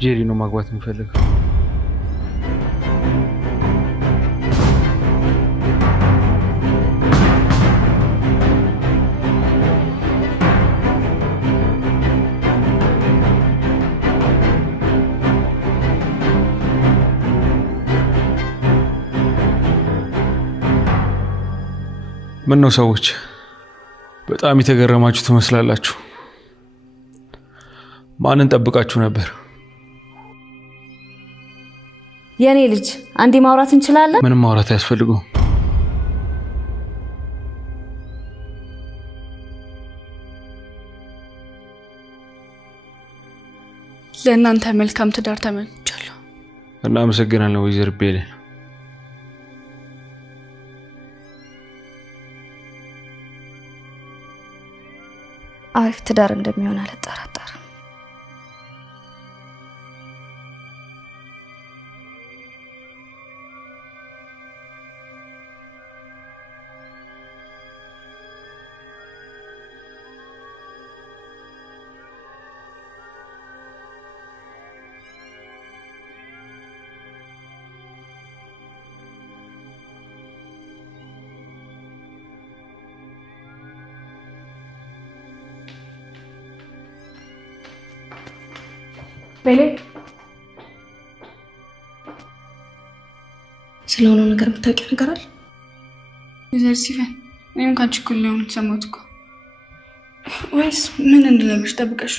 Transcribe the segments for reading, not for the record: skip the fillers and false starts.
ጄሪ ነው ማግባት የምፈልገው። ምን ነው ሰዎች በጣም የተገረማችሁ ትመስላላችሁ። ማንን ጠብቃችሁ ነበር? የኔ ልጅ አንዴ ማውራት እንችላለን? ምንም ማውራት አያስፈልገው። ለእናንተ መልካም ትዳር ተመኝቻለሁ። እናመሰግናለን ወይዘሮ ቤሌ። አሪፍ ትዳር እንደሚሆን አልጠራጠርም። ቤሌ ስለሆነ ነገር የምታውቂው ነገር አለ? ወይዘሮ ሲፈን እኔም ካንቺ እኩል ነው የምትሰማት እኮ። ወይስ ምን እንድነግርሽ ጠብቀሽ?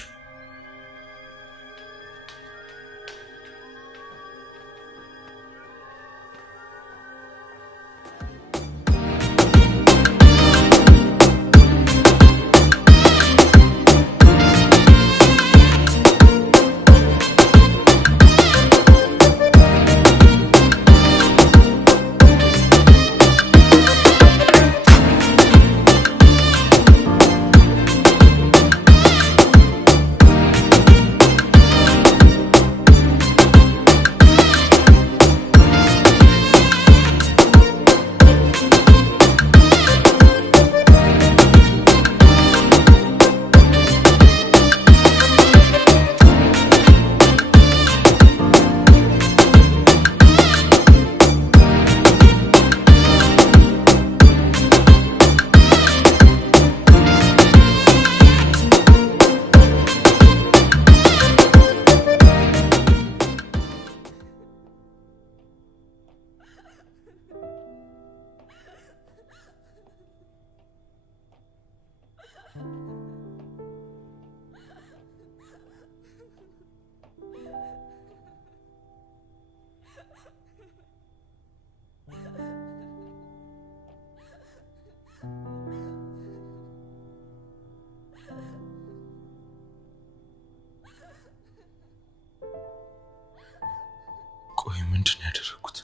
ቆይ ምንድን ያደረኩት?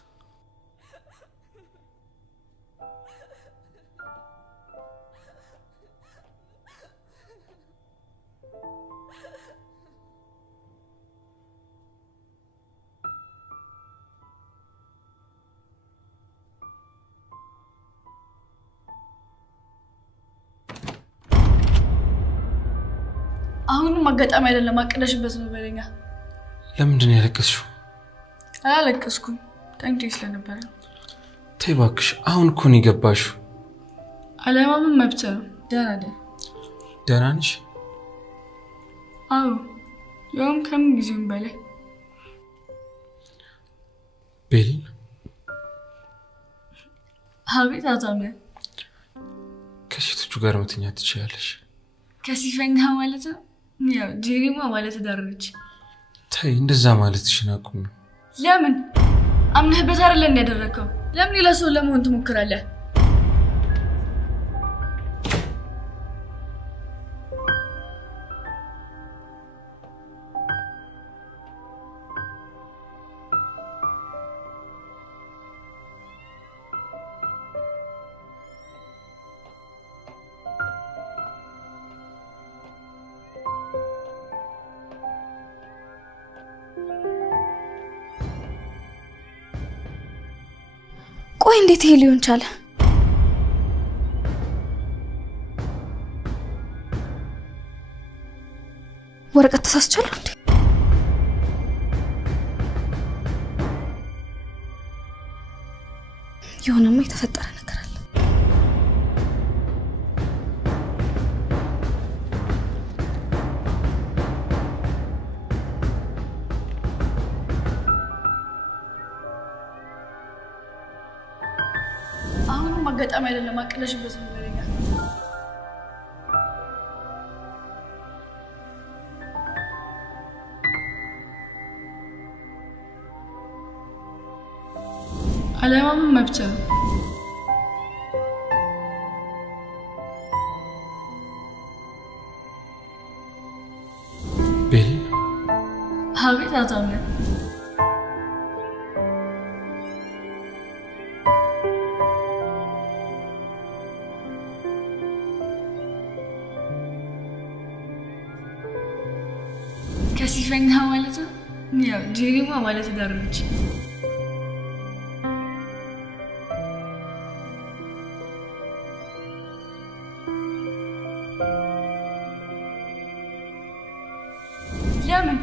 አሁንም አጋጣሚ አይደለም አቀደሽበት ነው በለኛ። ለምንድን ያለቀስሽው? አላለቀስኩም ተንግዲህ ስለነበረ። ተይ እባክሽ አሁን እኮ ነው የገባሽው። አለማመን መብት ነው። ደህና ነሽ? አዎ ያውም ከምን ጊዜም በላይ። ቤሊን አቤት አታምነ። ከሴቶቹ ጋር መተኛት ትችያለሽ? ከሲፈኛ ማለት ነው? ያው ጄሪማ ማለት ዳርነች። ተይ እንደዛ ማለትሽን አቁም። ለምን አምነህበት አይደል ያደረከው? ለምን ሌላ ሰው ለመሆን ትሞክራለህ? ቆይ እንዴት ይሄ ሊሆን ቻለ? ወረቀት ተሳስቻለሁ እንዴ? የሆነማ የተፈጠረ ነገር አለ። አሁንም አጋጣሚ አይደለም አቅለሽበት ነው በለኛ። አለማመን መብት ነው። ቤሊ አቤት አታምነ ከሲፈኛ ማለት ነው። ያው ጄሪማ ማለት ዳርነች። ለምን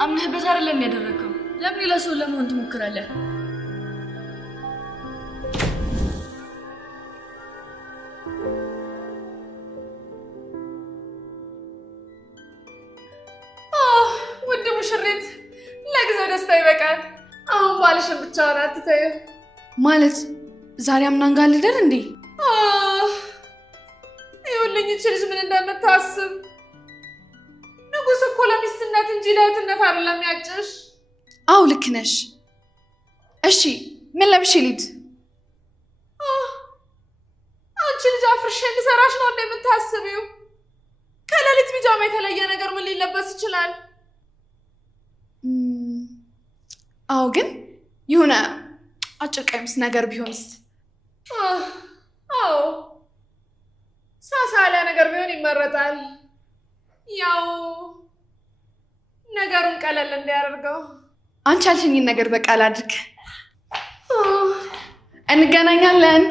አምነህበት አይደለም ያደረከው? ለምን ለሰው ለመሆን ትሞክራለህ? ውድ ሙሽሪት ለጊዜው ደስታ ይበቃል። አሁን ባልሽን ብቻውን አትተይው። ማለት ዛሬ አምናን ጋር ልደር እንዴ? ይኸውልኝ እቺ ልጅ ምን እንደምታስብ። ንጉስ እኮ ለሚስትነት እንጂ ለእህትነት አይደለም ያጭሽ። አው ልክ ነሽ። እሺ ምን ለብሼ ልሂድ? አንቺ ልጅ አፍርሼ እንድሰራሽ ነው እንደምታስቢው? ከሌሊት ቢጃማ የተለየ ነገር ምን ሊለበስ ይችላል? አው ግን የሆነ አጭር ቀሚስ ነገር ቢሆንስ? አዎ ሳሳ ያለ ነገር ቢሆን ይመረጣል። ያው ነገሩን ቀለል እንዲያደርገው። አንቺ አልሽኝን ነገር በቃል አድርግ። እንገናኛለን።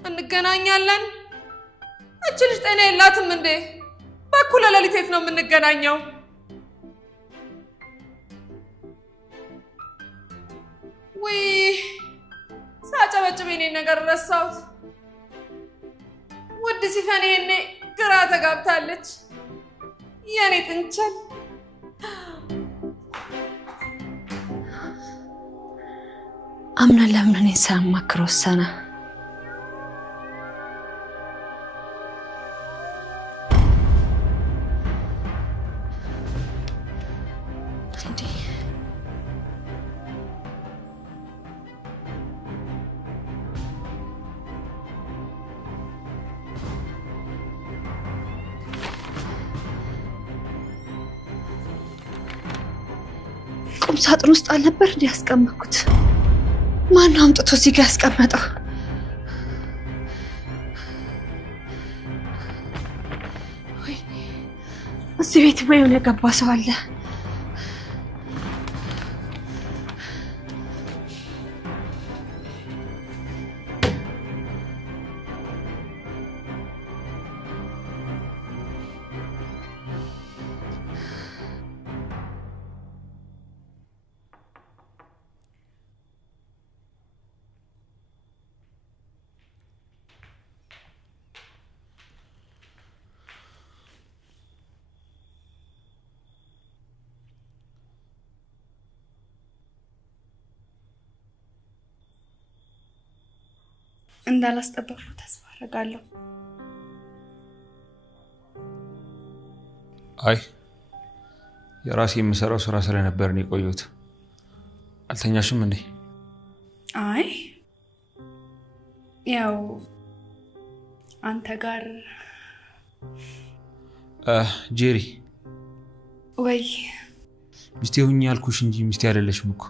እንገናኛለን? እቺ ልጅ ጤና የላትም እንዴ? በኩለ ሌሊት የት ነው የምንገናኘው? ወይ ሳጨበጭብ የኔን ነገር ረሳሁት። ውድ ሲፈን ይሄኔ ግራ ተጋብታለች። የኔ ጥንቸል አምና ለምን እኔን ሳያማክር ወሰነ? ቁም ሳጥን ውስጥ አልነበር እንዴ ያስቀመጥኩት? ማን አምጥቶ እዚህ ጋር ያስቀመጠው? እዚህ ቤት የሆነ የገባ ሰው አለ። እንዳላስጠበቅኩ ተስፋ አደርጋለሁ። አይ የራሴ የምሰራው ስራ ስለነበር ነው የቆየሁት። አልተኛሽም እንዴ? አይ ያው አንተ ጋር ጄሪ ወይ ሚስቴ ሁኚ ያልኩሽ እንጂ ሚስቴ አይደለሽም እኮ።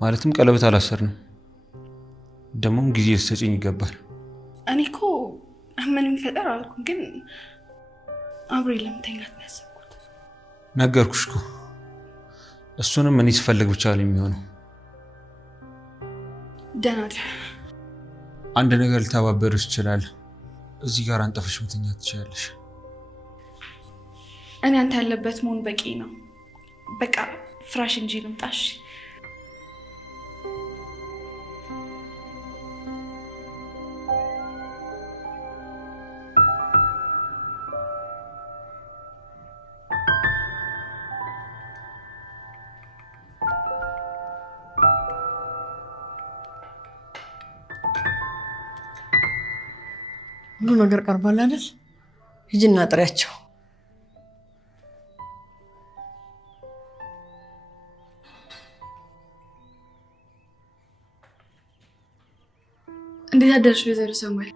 ማለትም ቀለበት አላሰርንም። ደሞም ጊዜ ልትሰጪኝ ይገባል። እኔ እኮ ምንም ፈጠር አልኩኝ፣ ግን አብሬ ለምተኛት ነው ያሰብኩት። ነገርኩሽ እኮ እሱንም እኔ ስፈልግ ብቻ ነው የሚሆነው። ደህና ነህ? አንድ ነገር ልተባበርሽ እችላለሁ። እዚህ ጋር አንጠፈሽ መተኛት ትችያለሽ። እኔ አንተ ያለበት መሆን በቂ ነው። በቃ ፍራሽ እንጂ ልምጣሽ ሁሉ ነገር ቀርቧል አይደል? ሂጂና ጥሪያቸው። እንዴት አደርሽ ወይዘሮ ሰማይ?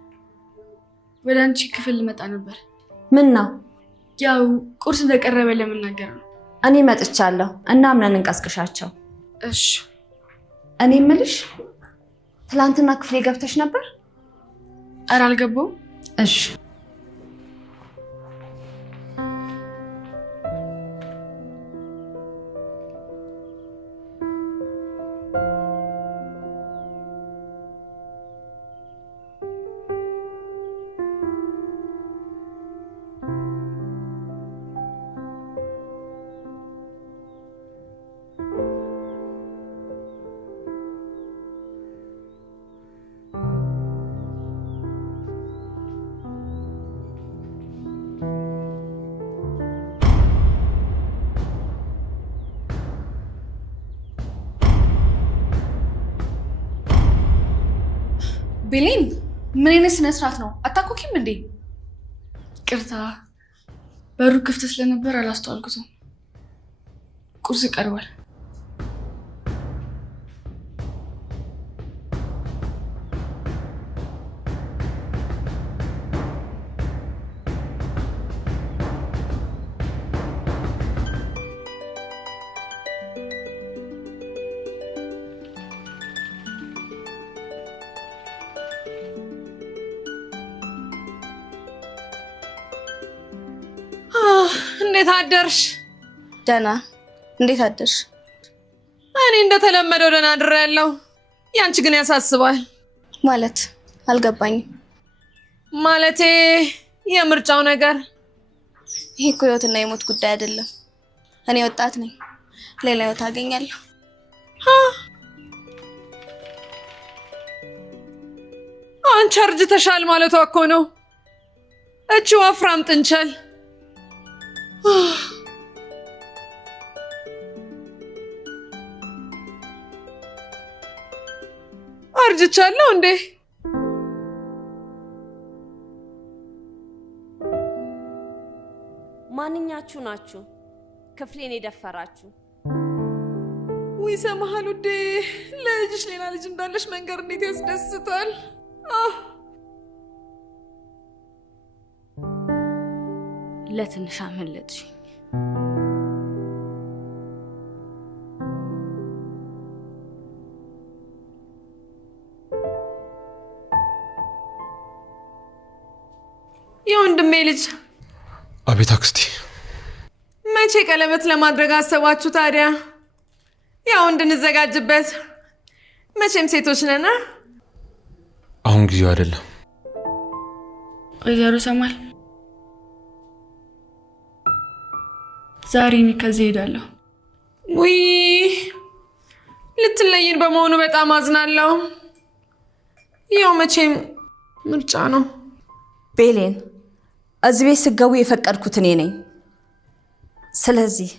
ወደ አንቺ ክፍል ልመጣ ነበር። ምን ነው? ያው ቁርስ እንደቀረበ ለመናገር ነው። እኔ መጥቻለሁ እና አምነን እንቀስቅሻቸው። እሺ። እኔ እምልሽ ትላንትና ክፍሌ ገብተሽ ነበር? ኧረ አልገባሁም። እሺ። ቤሌን ምን አይነት ስነ ስርዓት ነው? አታኮኪም እንዴ? ቅርታ በሩ ክፍት ስለነበር አላስተዋልኩትም። ቁርስ ቀርቧል። እንዴት አደርሽ? ደህና። እንዴት አደርሽ? እኔ እንደተለመደው ደህና አድሬያለሁ። ያንቺ ግን ያሳስባል። ማለት አልገባኝም። ማለቴ የምርጫው ነገር። ይሄ እኮ ህይወትና የሞት ጉዳይ አይደለም። እኔ ወጣት ነኝ። ሌላ ህይወት አገኛለሁ። አንቺ አርጅተሻል ማለቷ እኮ ነው። እቺ ወፍራም ጥንቸል አርጅቻለሁ እንዴ? ማንኛችሁ ናችሁ ክፍሌን የደፈራችሁ? ወይ ሰማሃል ውዴ፣ ለልጅሽ ሌላ ልጅ እንዳለሽ መንገር እንዴት ያስደስታል። ለትንሽ አመለጥሽ። የወንድሜ ልጅ። አቤት አክስቴ። መቼ ቀለበት ለማድረግ አሰባችሁ ታዲያ? ያው እንድንዘጋጅበት። መቼም ሴቶች ነና። አሁን ጊዜው አይደለም። ወይዘሮ ሰማል ዛሬ እኔ ከዚህ ሄዳለሁ። ውይ ልትለይን በመሆኑ በጣም አዝናለሁ። ያው መቼም ምርጫ ነው። ቤሌን እዚህ ቤት ስገቡ የፈቀድኩት እኔ ነኝ። ስለዚህ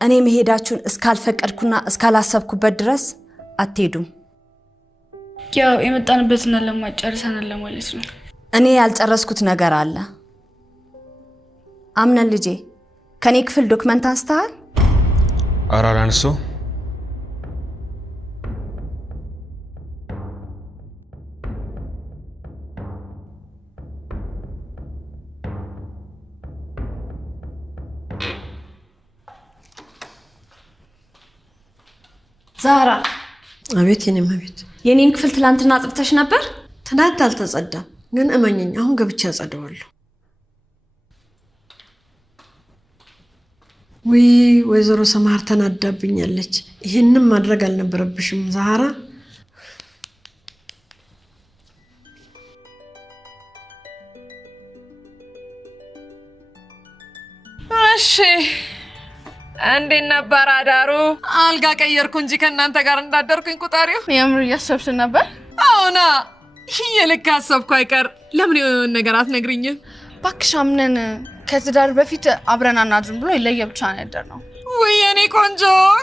እኔ መሄዳችሁን እስካልፈቀድኩና እስካላሰብኩበት ድረስ አትሄዱም። ያው የመጣንበትና ለማጨርሰናል ለማለት ነው። እኔ ያልጨረስኩት ነገር አለ። አምነን ልጄ ከኔ ክፍል ዶክመንት አንስተሃል? አራራንሶ ዛራ። አቤት የኔ መቤት። የኔን ክፍል ትላንትና አጽድተሽ ነበር? ትናንት አልተጸዳም፣ ግን እመኝኝ አሁን ገብቼ አጸደዋለሁ። ውይ ወይዘሮ ሰማር ተናዳብኛለች። ይሄንን ማድረግ አልነበረብሽም ዛራ። እሺ እንዴት ነበር አዳሩ? አልጋ ቀየርኩ እንጂ ከእናንተ ጋር እንዳደርኩኝ ቁጣሪው። የምር እያሰብሽ ነበር? አዎና፣ የልክ አሰብኩ አይቀር። ለምን የሆነ ነገር አትነግሪኝም? እባክሽ አምነን ከትዳር በፊት አብረን አናድርም ብሎ ለየብቻ ነው ያደርነው። ውይ የኔ ቆንጆ፣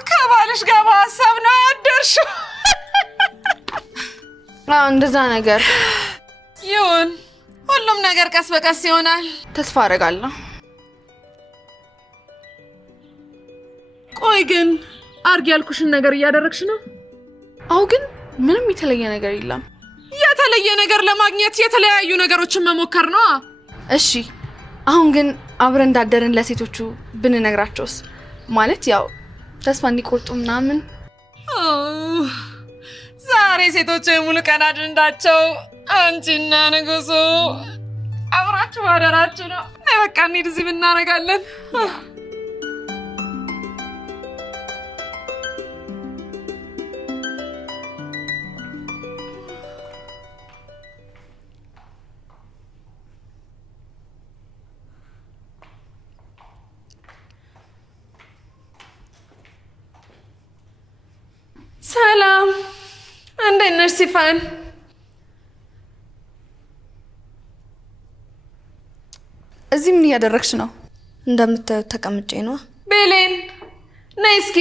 ከባልሽ ጋር በሀሳብ ነው ያደርሽው? እንደዛ ነገር ይሁን። ሁሉም ነገር ቀስ በቀስ ይሆናል። ተስፋ አደርጋለሁ። ቆይ ግን አርግ ያልኩሽን ነገር እያደረግሽ ነው? አው ግን ምንም የተለየ ነገር የለም። የተለየ ነገር ለማግኘት የተለያዩ ነገሮችን መሞከር ነው። እሺ አሁን ግን አብረን እንዳደርን ለሴቶቹ ብንነግራቸውስ? ማለት ያው ተስፋ እንዲቆርጡ ምናምን። ዛሬ ሴቶቹ ሙሉ ቀን አጀንዳቸው አንቺና ንጉሱ አብራችሁ ማደራችሁ ነው። በቃ እንሂድ፣ እዚህ እናደርጋለን። ሰላም፣ እንዴት ነሽ ሲፋን? እዚህ ምን እያደረግሽ ነው? እንደምታዩት ተቀምጬ ነው። ቤሌን ነይ እስኪ፣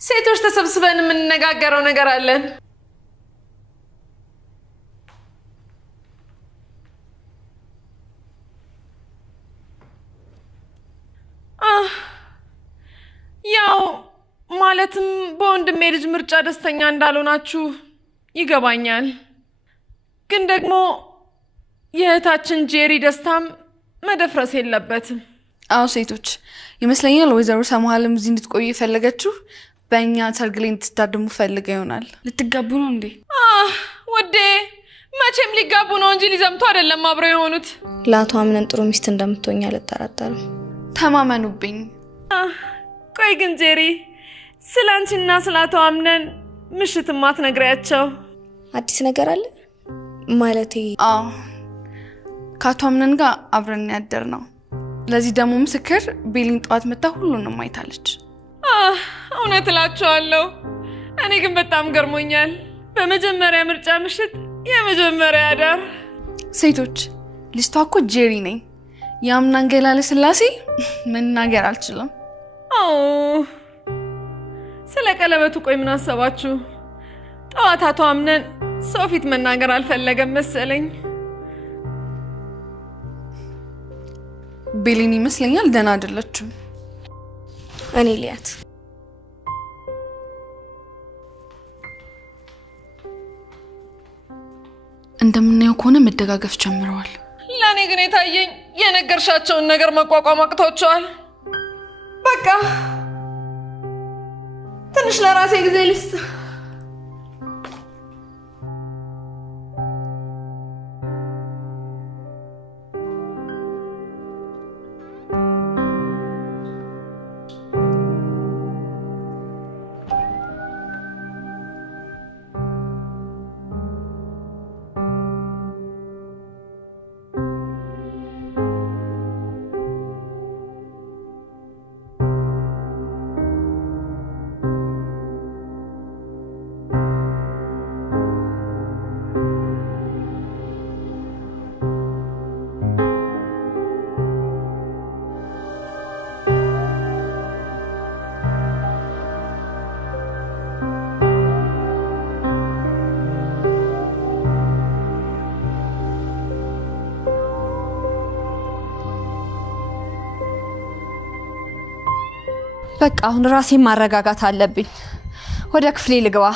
ሴቶች ተሰብስበን የምንነጋገረው ነገር አለን። ያው ማለትም በወንድሜ ልጅ ምርጫ ደስተኛ እንዳልሆናችሁ ይገባኛል። ግን ደግሞ የእህታችን ጄሪ ደስታም መደፍረስ የለበትም። አዎ ሴቶች ይመስለኛል ወይዘሮ ሰማሃልም እዚህ እንድትቆዩ የፈለገችው በእኛ ሰርግ ላይ እንድትታደሙ ፈልገ ይሆናል። ልትጋቡ ነው እንዴ? ውዴ መቼም ሊጋቡ ነው እንጂ ሊዘምቱ አይደለም አብረው የሆኑት። ለአቶ አምነን ጥሩ ሚስት እንደምትሆኝ አልጠራጠርም። ተማመኑብኝ። ቆይ ግን ጄሪ ስላንቺና ስላቶ አምነን ምሽትም አትነግሪያቸው? አዲስ ነገር አለ ማለቴ? አዎ ከአቶ አምነን ጋር አብረን ያደር ነው። ለዚህ ደግሞ ምስክር ቤሊን ጠዋት መታ ሁሉንም አይታለች። እውነት እላችኋለሁ። እኔ ግን በጣም ገርሞኛል። በመጀመሪያ ምርጫ ምሽት የመጀመሪያ አዳር። ሴቶች ልጅቷ እኮ ጄሪ ነኝ። የአምናን ገላለ ስላሴ መናገር አልችልም። ስለ ቀለበቱ ቆይ ምን አሰባችሁ? ጠዋት አቶ አምነን ሰው ፊት መናገር አልፈለገም መሰለኝ። ቤሊን ይመስለኛል ደህና አይደለችም። እኔ ሊያት እንደምናየው ከሆነ መደጋገፍ ጀምረዋል። ለኔ ግን የታየኝ የነገርሻቸውን ነገር መቋቋም አቅቷቸዋል። በቃ ትንሽ ለራሴ ጊዜ ልስጥ። በቃ አሁን ራሴን ማረጋጋት አለብኝ። ወደ ክፍሌ ልግባ።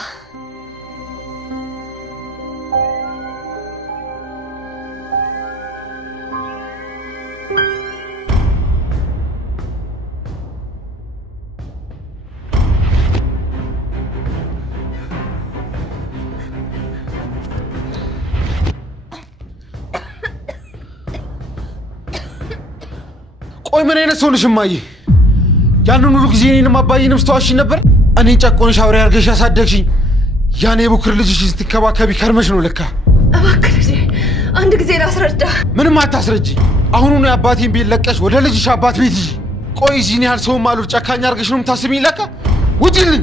ቆይ ምን አይነት ሰው ነሽ እማዬ? ያንን ሁሉ ጊዜ እኔንም አባዬንም ስተዋሽኝ ነበር? እኔን ጨቆንሽ አውሬ አድርገሽ ያሳደግሽኝ ያኔ የቡክር ልጅሽን ስትከባከቢ ከርመሽ ነው ለካ። እባክህ ልጄ አንድ ጊዜ ላስረዳ። ምንም አታስረጂ። አሁኑኑ የአባቴን ቤት ለቀሽ ወደ ልጅሽ አባት ቤት ሂጂ። ቆይ እዚህን ያህል ሰው ማሉር ጨካኝ አድርገሽ ነው የምታስቢኝ? ለካ ውጪልኝ።